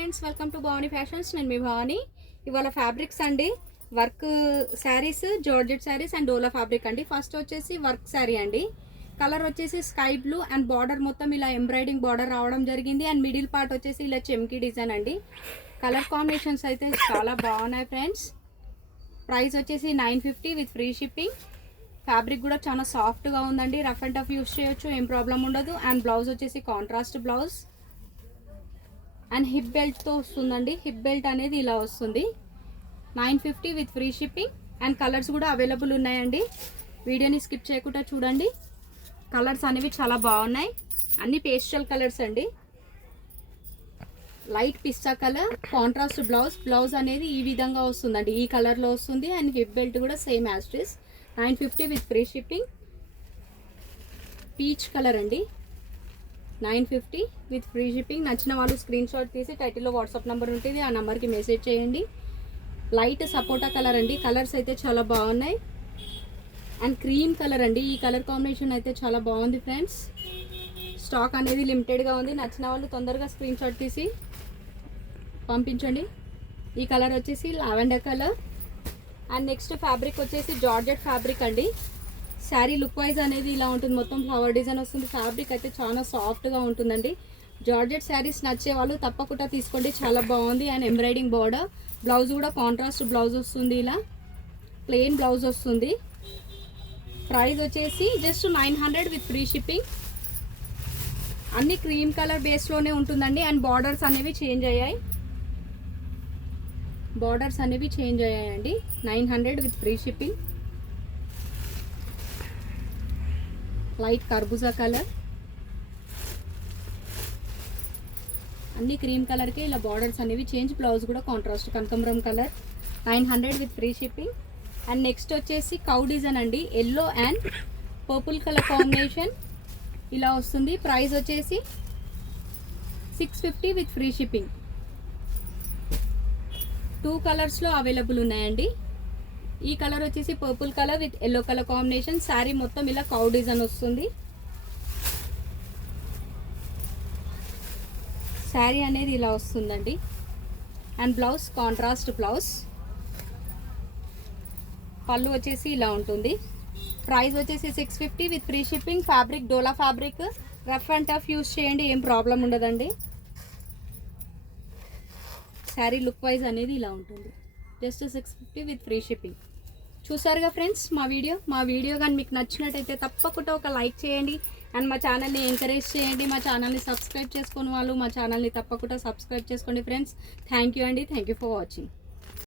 Friends, welcome to Bhavani fashions. నేను మీ భవానీ. ఇవాళ fabrics అండి, work saris, georgette saris and dola fabric అండి. ఫస్ట్ వచ్చేసి వర్క్ శారీ అండి. కలర్ వచ్చేసి స్కై బ్లూ అండ్ బార్డర్ మొత్తం ఇలా ఎంబ్రాయిడింగ్ బార్డర్ రావడం జరిగింది. అండ్ మిడిల్ పార్ట్ వచ్చేసి ఇలా చెమ్కి డిజైన్ అండి. కలర్ కాంబినేషన్స్ అయితే చాలా బాగున్నాయి ఫ్రెండ్స్. ప్రైస్ వచ్చేసి 950 విత్ ఫ్రీ షిప్పింగ్. ఫ్యాబ్రిక్ కూడా చాలా సాఫ్ట్గా ఉందండి. రఫ్ అండ్ టఫ్ యూస్ చేయొచ్చు, ఏం ప్రాబ్లం ఉండదు. అండ్ బ్లౌజ్ వచ్చేసి కాంట్రాస్ట్ బ్లౌజ్ అండ్ హిప్ బెల్ట్తో వస్తుందండి. హిప్ బెల్ట్ అనేది ఇలా వస్తుంది. 950 with free shipping. And colours కూడా అవైలబుల్ ఉన్నాయండి. వీడియోని స్కిప్ చేయకుండా చూడండి. కలర్స్ అనేవి చాలా బాగున్నాయి. అన్ని పేస్టల్ కలర్స్ అండి. లైట్ పిస్తా కలర్, కాంట్రాస్ట్ బ్లౌజ్. బ్లౌజ్ అనేది ఈ విధంగా వస్తుందండి, ఈ కలర్లో వస్తుంది. అండ్ హిప్ బెల్ట్ కూడా same as it is. 950 with free shipping. Peach colour అండి, 950 విత్ ఫ్రీ షిప్పింగ్. నచ్చిన వాళ్ళు స్క్రీన్ షాట్ తీసి టైటిల్లో వాట్సాప్ నెంబర్ ఉంటుంది, ఆ నెంబర్కి మెసేజ్ చేయండి. లైట్ సపోటా కలర్ అండి. కలర్స్ అయితే చాలా బాగున్నాయి. అండ్ క్రీమ్ కలర్ అండి. ఈ కలర్ కాంబినేషన్ అయితే చాలా బాగుంది ఫ్రెండ్స్. స్టాక్ అనేది లిమిటెడ్గా ఉంది. నచ్చిన వాళ్ళు తొందరగా స్క్రీన్ షాట్ తీసి పంపించండి. ఈ కలర్ వచ్చేసి lavender colour. And next fabric వచ్చేసి జార్జెట్ ఫ్యాబ్రిక్ అండి. శారీ లుక్ వైజ్ అనేది ఇలా ఉంటుంది. మొత్తం ఫ్లవర్ డిజైన్ వస్తుంది. ఫ్యాబ్రిక్ అయితే చాలా సాఫ్ట్గా ఉంటుందండి. జార్జెట్ శారీస్ నచ్చే వాళ్ళు తప్పకుండా తీసుకోండి, చాలా బాగుంది. And embroidery border. బ్లౌజ్ కూడా కాంట్రాస్ట్ బ్లౌజ్ వస్తుంది, ఇలా ప్లెయిన్ బ్లౌజ్ వస్తుంది. ప్రైస్ వచ్చేసి జస్ట్ 900 విత్ ఫ్రీ షిప్పింగ్. అన్ని క్రీమ్ కలర్ బేస్లోనే ఉంటుందండి. అండ్ బార్డర్స్ అనేవి చేంజ్ అయ్యాయి. బార్డర్స్ అనేవి చేంజ్ అయ్యాయండి. 900 విత్ ఫ్రీ షిప్పింగ్. లైట్ కర్బూజా కలర్. అన్ని క్రీమ్ కలర్కే ఇలా బార్డర్స్ అనేవి చేంజ్. బ్లౌజ్ కూడా కాంట్రాస్ట్ కనకాంబరం colour. 900 with free shipping. And next వచ్చేసి కౌ డిజైన్ అండి. Yellow and purple colour combination ఇలా వస్తుంది. ప్రైస్ వచ్చేసి 650 విత్ ఫ్రీ షిప్పింగ్. 2 కలర్స్లో అవైలబుల్ ఉన్నాయండి. ఈ కలర్ వచ్చేసి purple colour with yellow colour combination. Sari మొత్తం ఇలా కౌ డిజైన్ వస్తుంది. శారీ అనేది ఇలా వస్తుందండి. And blouse contrast blouse. పళ్ళు వచ్చేసి ఇలా ఉంటుంది. ప్రైస్ వచ్చేసి 650 with free shipping. Fabric dola fabric. Rough and tough use చేయండి, ఏం ప్రాబ్లం ఉండదండి. శారీ లుక్ వైజ్ అనేది ఇలా ఉంటుంది. Just 650 with free shipping. చూసారుగా ఫ్రెండ్స్ మా వీడియో కానీ మీకు నచ్చినట్టయితే తప్పకుండా ఒక లైక్ చేయండి. అండ్ మా ఛానల్ని ఎంకరేజ్ చేయండి. మా ఛానల్ని సబ్స్క్రైబ్ చేసుకుని వాళ్ళు మా ఛానల్ని తప్పకుండా సబ్స్క్రైబ్ చేసుకోండి ఫ్రెండ్స్. థ్యాంక్ యూ అండి. Thank you for watching.